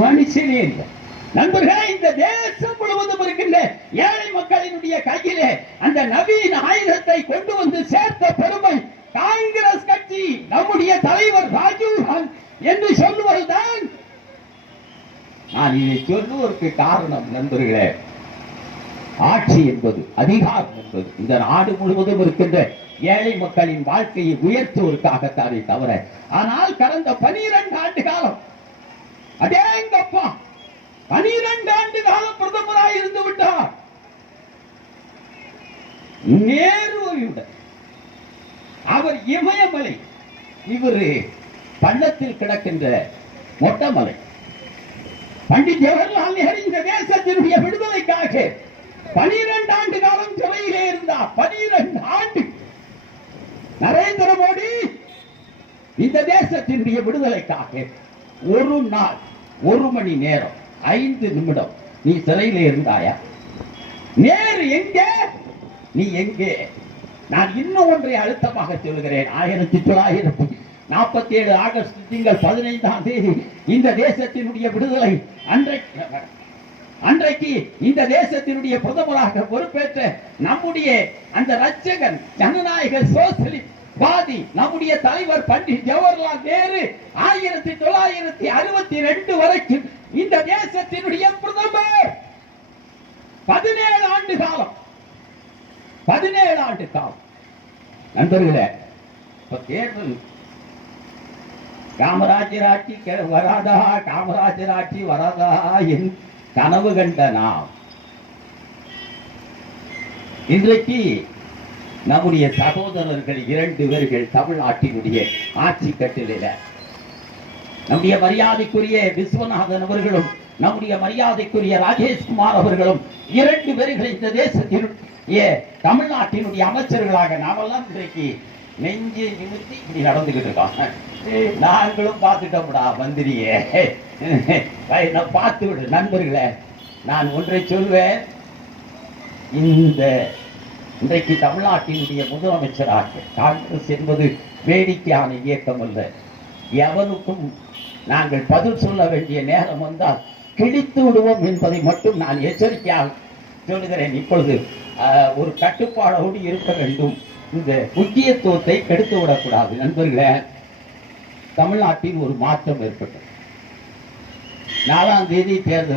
மனுஷனே இல்லை நண்பர்களே. இந்த தேசம் முழுவதும் இருக்கின்ற ஏழை மக்களினுடைய கையிலே அந்த நவீன ஆயுதத்தை கொண்டு வந்து சேர்த்த பெருமை காங்கிரஸ் கட்சி, நம்முடைய தலைவர் ராஜீவ் காந்தி என்று சொல்லுவதுதான். நான் இதை சொல்லுவதற்கு காரணம் நண்பர்களே, ஆட்சி என்பது, அதிகாரம் என்பது இந்த நாடு முழுவதும் இருக்கின்ற ஏழை மக்களின் வாழ்க்கையை உயர்த்துவதற்காகத்தானே தவிர, ஆனால் கடந்த 12 ஆண்டு காலம், அடேங்கப்பா 12 ஆண்டு காலம் பிரதமராக இருந்து விட்டார் நேருவியுடன். அவர் இமயமலை, இவர் பள்ளத்தில் கிடக்கின்ற மொட்டமலை. பண்டிட் ஜவஹர்லால் நேரு இந்த தேசத்தினுடைய விடுதலைக்காக 12 ஆண்டு காலம் சிறையிலே இருந்தார். 12 ஆண்டு. நரேந்திர மோடி இந்த தேசத்தினுடைய விடுதலைக்காக ஒரு நாள் 1 மணி நேரம் 5 நிமிடம் நீ சிறையிலே இருந்தாயா? நேரு எங்கே, நீ எங்கே? நான் இன்னும் ஒன்றை அழுத்தமாக சொல்கிறேன். 1947 ஆகஸ்ட் திங்கள் 15ஆம் தேதி இந்த தேசத்தினுடைய விடுதலை அன்றைக்கு இந்த தேசத்தினுடைய பிரதமராக பொறுப்பேற்ற நம்முடைய அந்த ரட்சகன், ஜனநாயக சோசலிஸ்ட் வாதி, நம்முடைய தலைவர் பண்டிட் ஜவஹர்லால் நேரு 1962 வரைக்கும் இந்த தேசத்தினுடைய பிரதமர். 17 ஆண்டு காலம், 17 ஆண்டு காலம். நண்பர்களே, தேர்தல் காமராஜர் ஆட்சி வராதா, காமராஜர் ஆட்சி வராதா என் கனவு கண்ட நாம் இன்றைக்கு நம்முடைய சகோதரர்கள் 2 பேர்கள் தமிழ்நாட்டினுடைய ஆட்சி கட்டில, நம்முடைய மரியாதைக்குரிய விஸ்வநாதன் அவர்களும் நம்முடைய மரியாதைக்குரிய ராஜேஷ்குமார் அவர்களும் 2 பேர்கள் இந்த தேசத்தினுடைய தமிழ்நாட்டினுடைய அமைச்சர்களாக நாமெல்லாம் இன்றைக்கு நெஞ்சு நிமித்தி இப்படி நடந்துகிட்டு இருக்காங்க. நாங்களும் பார்த்துட்டோம்டா மந்திரியே, பார்த்து விடு. நண்பர்களே, நான் ஒன்றை சொல்வேன். இன்றைக்கு தமிழ்நாட்டினுடைய முதலமைச்சராக காங்கிரஸ் என்பது வேடிக்கையான இயக்கம் அல்ல. எவனுக்கும் நாங்கள் பதில் சொல்ல வேண்டிய நேரம் வந்தால் கிழித்து விடுவோம் என்பதை மட்டும் நான் எச்சரிக்கையாக சொல்லுகிறேன். இப்பொழுது ஒரு கட்டுப்பாடோடு இருக்க வேண்டும். இந்த முக்கியத்துவத்தை கெடுத்து விடக்கூடாது. நண்பர்களே, தமிழ்நாட்டில் ஒரு மாற்றம் ஏற்பட்டது. 4ஆம் தேதி தேர்தல்